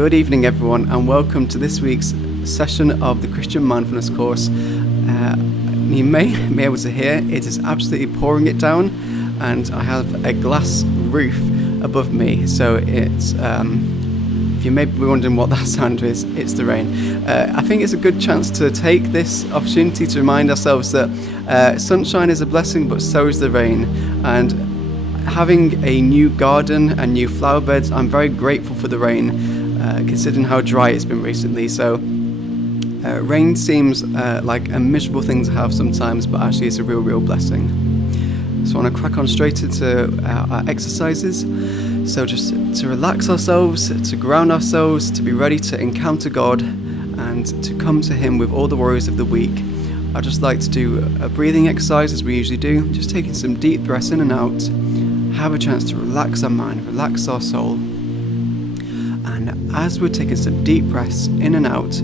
Good evening, everyone, and welcome to this week's session of the Christian Mindfulness course. You may be able to hear it is absolutely pouring it down, and I have a glass roof above me, so it's if you may be wondering what that sound is, it's the rain. I think it's a good chance to take this opportunity to remind ourselves that sunshine is a blessing, but so is the rain. And having a new garden and new flower beds, I'm very grateful for the rain, considering how dry it's been recently. So rain seems like a miserable thing to have sometimes, but actually it's a real blessing. So I want to crack on straight into our exercises. So just to relax ourselves, to ground ourselves, to be ready to encounter God and to come to Him with all the worries of the week. I'd just like to do a breathing exercise as we usually do, just taking some deep breaths in and out, have a chance to relax our mind, relax our soul. And as we're taking some deep breaths in and out,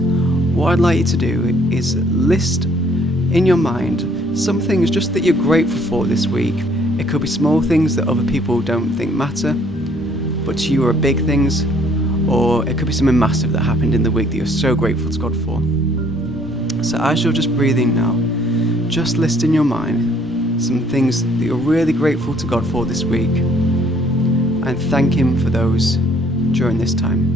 what I'd like you to do is list in your mind some things just that you're grateful for this week. It could be small things that other people don't think matter, but to you are big things, or it could be something massive that happened in the week that you're so grateful to God for. So as you're just breathing now, just list in your mind some things that you're really grateful to God for this week, and thank Him for those during this time.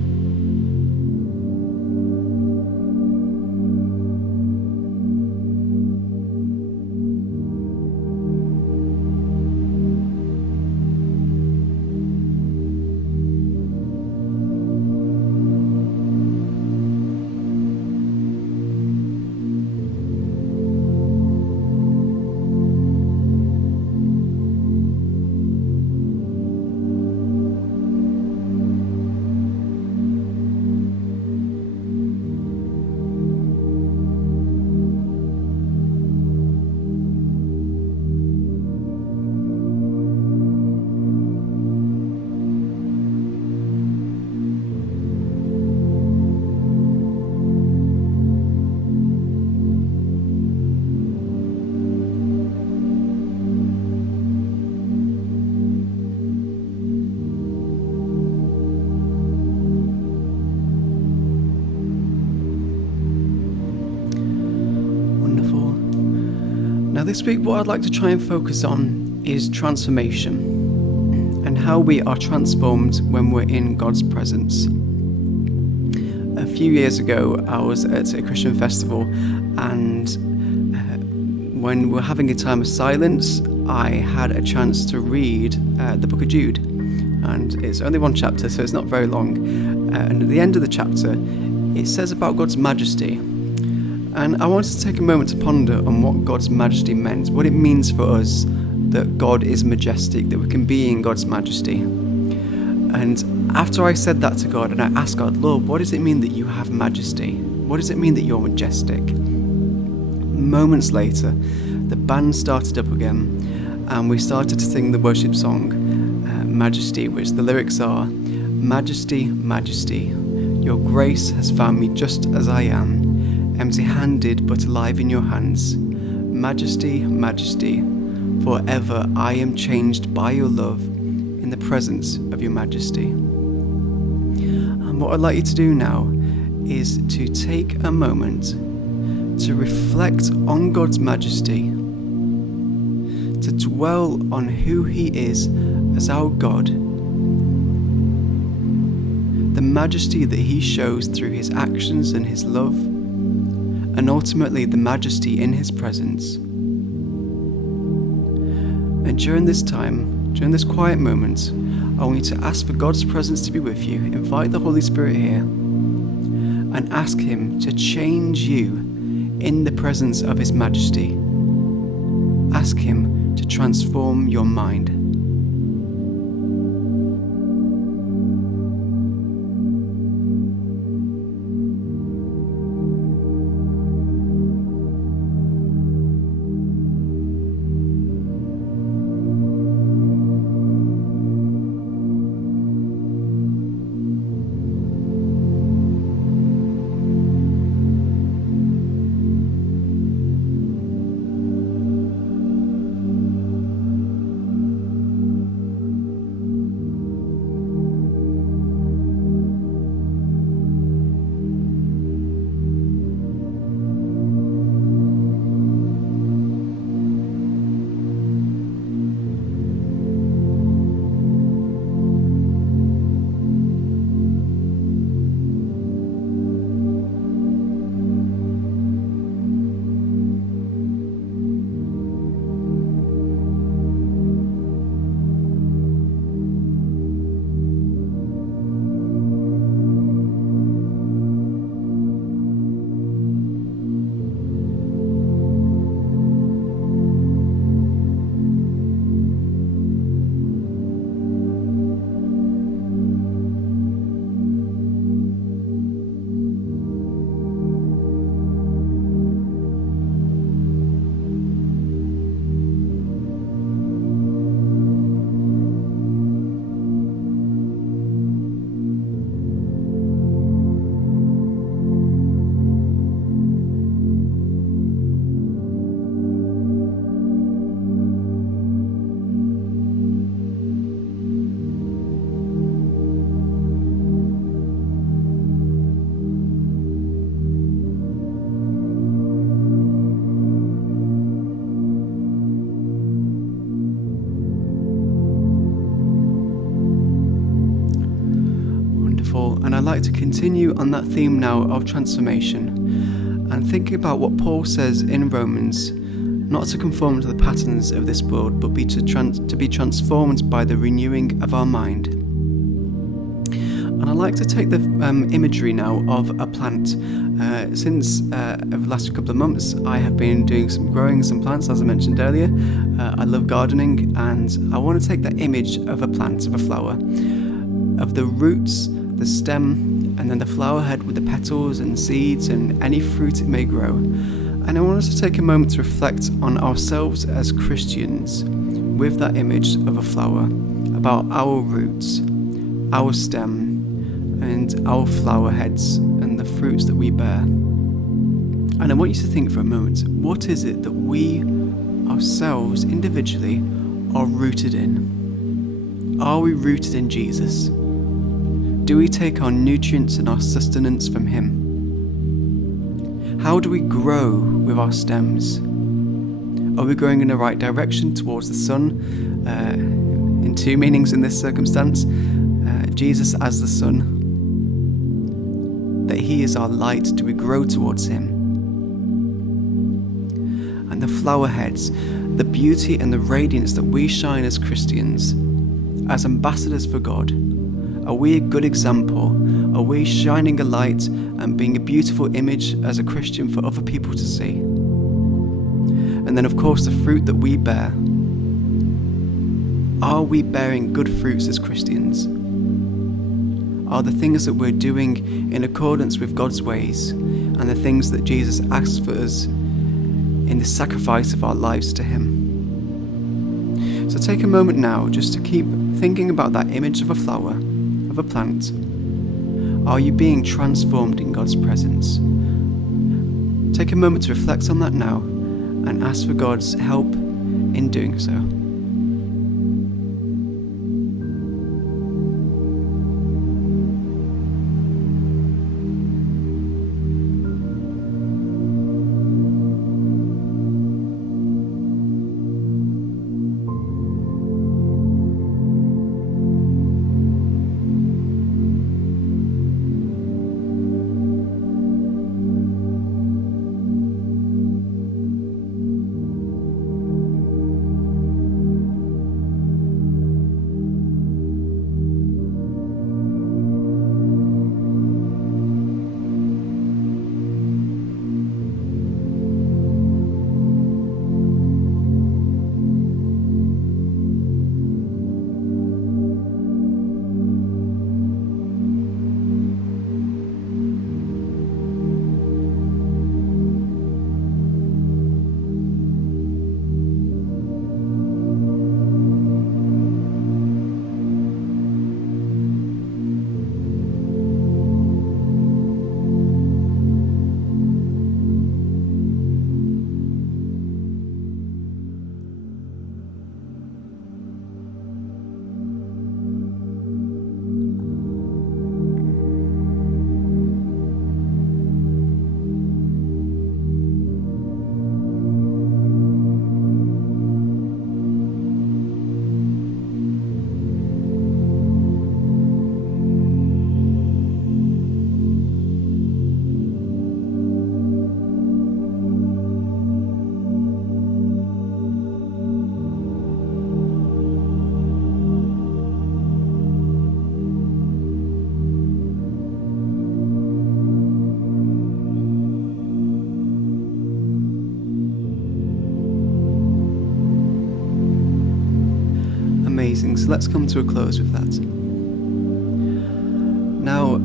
Now this week, what I'd like to try and focus on is transformation and how we are transformed when we're in God's presence. A few years ago, I was at a Christian festival, and when we were having a time of silence, I had a chance to read the book of Jude. And it's only one chapter, so it's not very long. And at the end of the chapter, it says about God's majesty. And I wanted to take a moment to ponder on what God's majesty meant, what it means for us that God is majestic, that we can be in God's majesty. And after I said that to God, and I asked God, Lord, what does it mean that you have majesty? What does it mean that you're majestic? Moments later, the band started up again, and we started to sing the worship song, Majesty, which the lyrics are, Majesty, Majesty, your grace has found me just as I am, empty-handed but alive in your hands. Majesty, Majesty, forever I am changed by your love in the presence of your majesty. And what I'd like you to do now is to take a moment to reflect on God's majesty, to dwell on who He is as our God, the majesty that He shows through His actions and His love, and ultimately the majesty in His presence. And during this time, during this quiet moment, I want you to ask for God's presence to be with you. Invite the Holy Spirit here and ask Him to change you in the presence of His majesty. Ask Him to transform your mind. I'd like to continue on that theme now of transformation and thinking about what Paul says in Romans, not to conform to the patterns of this world, but to be transformed by the renewing of our mind. And I'd like to take the imagery now of a plant. Since over the last couple of months, I have been growing some plants, as I mentioned earlier. I love gardening, and I want to take that image of a plant, of a flower, of the roots, the stem, and then the flower head with the petals and seeds and any fruit it may grow. And I want us to take a moment to reflect on ourselves as Christians with that image of a flower, about our roots, our stem, and our flower heads and the fruits that we bear. And I want you to think for a moment, what is it that we ourselves individually are rooted in? Are we rooted in Jesus? Do we take our nutrients and our sustenance from Him? How do we grow with our stems? Are we growing in the right direction towards the sun? In two meanings in this circumstance. Jesus as the sun, that He is our light. Do we grow towards Him? And the flower heads, the beauty and the radiance that we shine as Christians, as ambassadors for God. Are we a good example? Are we shining a light and being a beautiful image as a Christian for other people to see? And then of course the fruit that we bear. Are we bearing good fruits as Christians? Are the things that we're doing in accordance with God's ways and the things that Jesus asks for us in the sacrifice of our lives to Him? So take a moment now just to keep thinking about that image of a flower, of a plant. Are you being transformed in God's presence? Take a moment to reflect on that now and ask for God's help in doing so. Amazing. So let's come to a close with that. Now,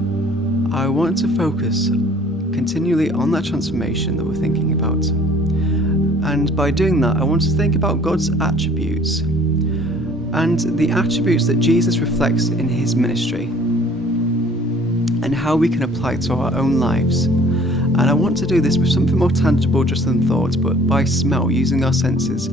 I want to focus continually on that transformation that we're thinking about. And by doing that, I want to think about God's attributes and the attributes that Jesus reflects in His ministry and how we can apply it to our own lives. And I want to do this with something more tangible just than thought, but by smell, using our senses.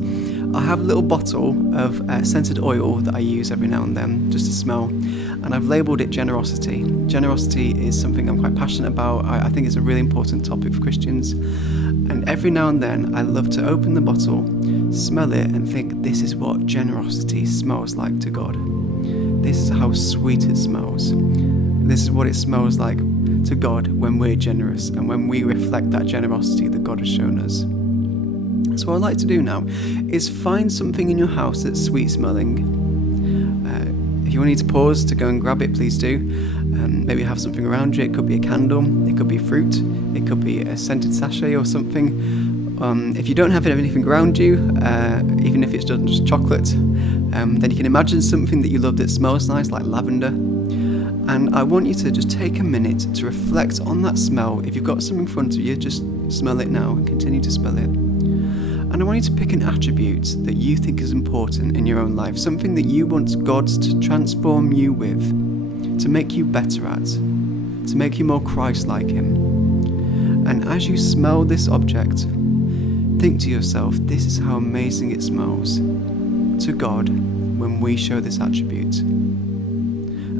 I have a little bottle of scented oil that I use every now and then just to smell, and I've labelled it generosity. Generosity is something I'm quite passionate about. I think it's a really important topic for Christians, and every now and then I love to open the bottle, smell it, and think, this is what generosity smells like to God. This is how sweet it smells. This is what it smells like to God when we're generous and when we reflect that generosity that God has shown us. So what I'd like to do now is find something in your house that's sweet smelling. If you need to pause to go and grab it, please do. Maybe have something around you. It could be a candle, it could be fruit, it could be a scented sachet or something. If you don't have anything around you, even if it's just chocolate, then you can imagine something that you love that smells nice, like lavender. And I want you to just take a minute to reflect on that smell. If you've got something in front of you, just smell it now and continue to smell it. And I want you to pick an attribute that you think is important in your own life, something that you want God to transform you with, to make you better at, to make you more Christ-like Him. And as you smell this object, think to yourself, this is how amazing it smells to God when we show this attribute.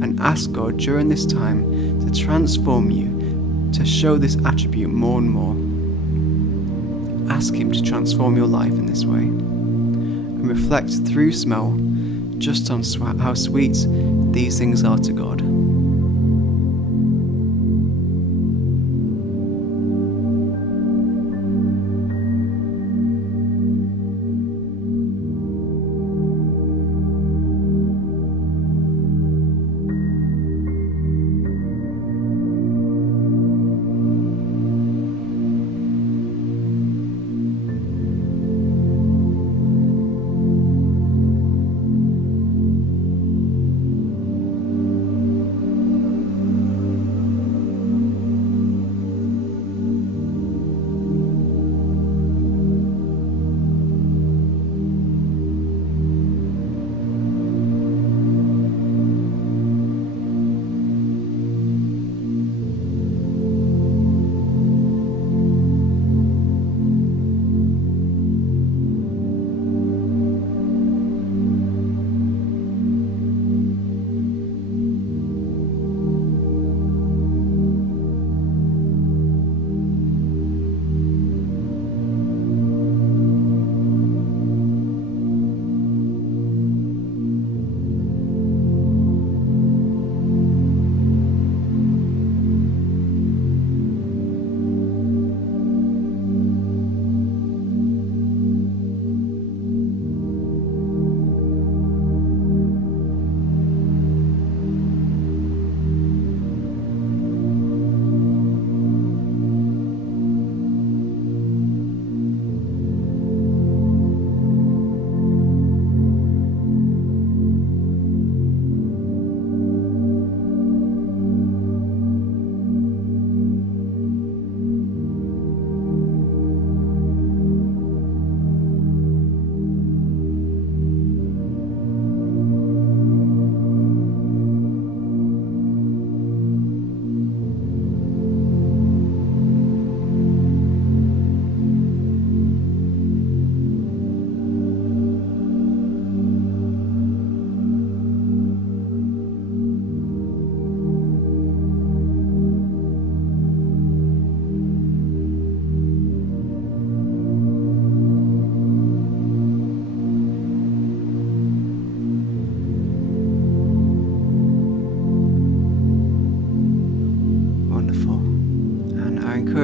And ask God during this time to transform you, to show this attribute more and more. Ask Him to transform your life in this way. And reflect through smell just on how sweet these things are to God.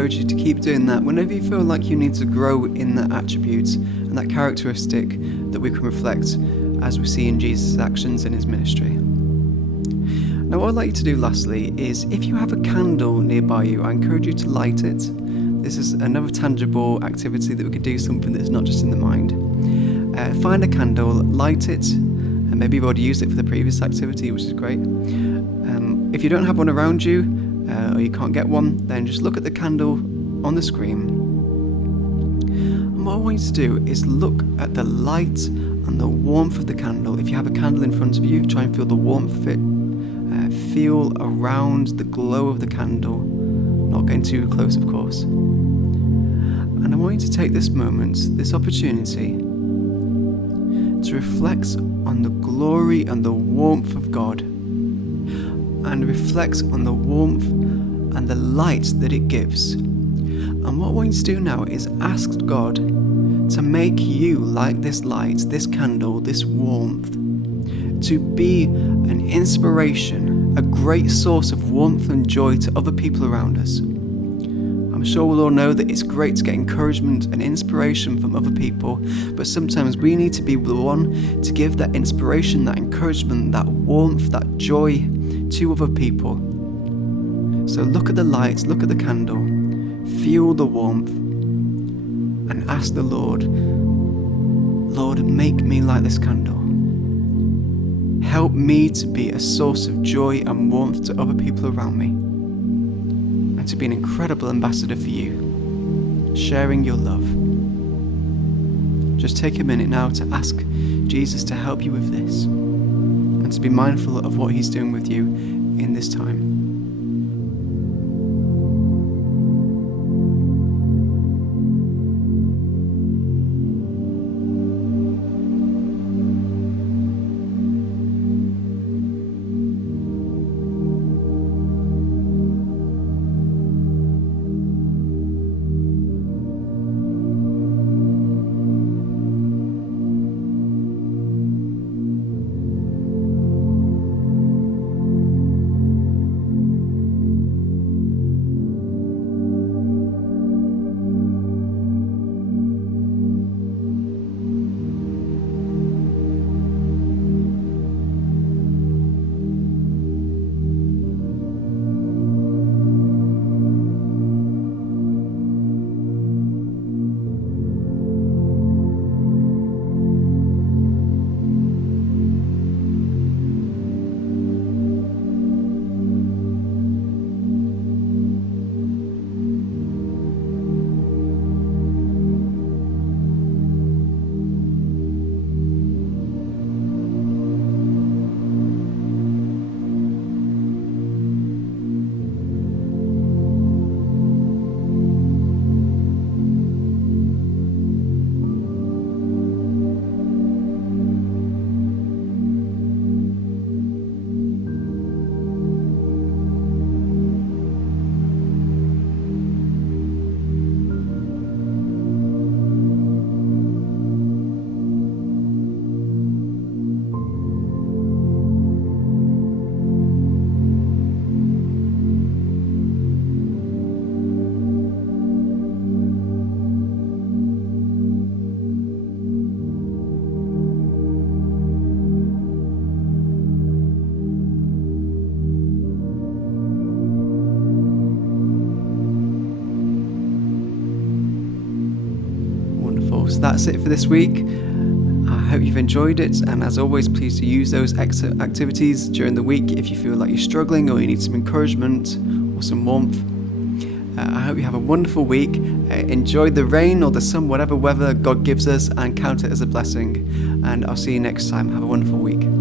encourage you to keep doing that whenever you feel like you need to grow in that attribute and that characteristic that we can reflect as we see in Jesus' actions in his ministry. Now, what I'd like you to do lastly is, if you have a candle nearby you, I encourage you to light it. This is another tangible activity that we could do, something that's not just in the mind. Find a candle, light it, and maybe you've already used it for the previous activity, which is great. If you don't have one around you, or you can't get one, then just look at the candle on the screen. And what I want you to do is look at the light and the warmth of the candle. If you have a candle in front of you, try and feel the warmth of it. Feel around the glow of the candle, not getting too close, of course. And I want you to take this moment, this opportunity, to reflect on the glory and the warmth of God, and reflect on the warmth and the light that it gives. And what I want you to do now is ask God to make you like this light, this candle, this warmth, to be an inspiration a great source of warmth and joy to other people around us. I'm sure we'll all know that it's great to get encouragement and inspiration from other people, but sometimes we need to be the one to give that inspiration, that encouragement, that warmth, that joy to other people. So look at the lights, look at the candle, feel the warmth, and ask the Lord, Lord, make me like this candle. Help me to be a source of joy and warmth to other people around me, and to be an incredible ambassador for you, sharing your love. Just take a minute now to ask Jesus to help you with this, and to be mindful of what he's doing with you in this time. So that's it for this week. I hope you've enjoyed it, and as always, please do use those activities during the week if you feel like you're struggling or you need some encouragement or some warmth. I hope you have a wonderful week. Enjoy the rain or the sun, whatever weather God gives us, and count it as a blessing. And I'll see you next time. Have a wonderful week.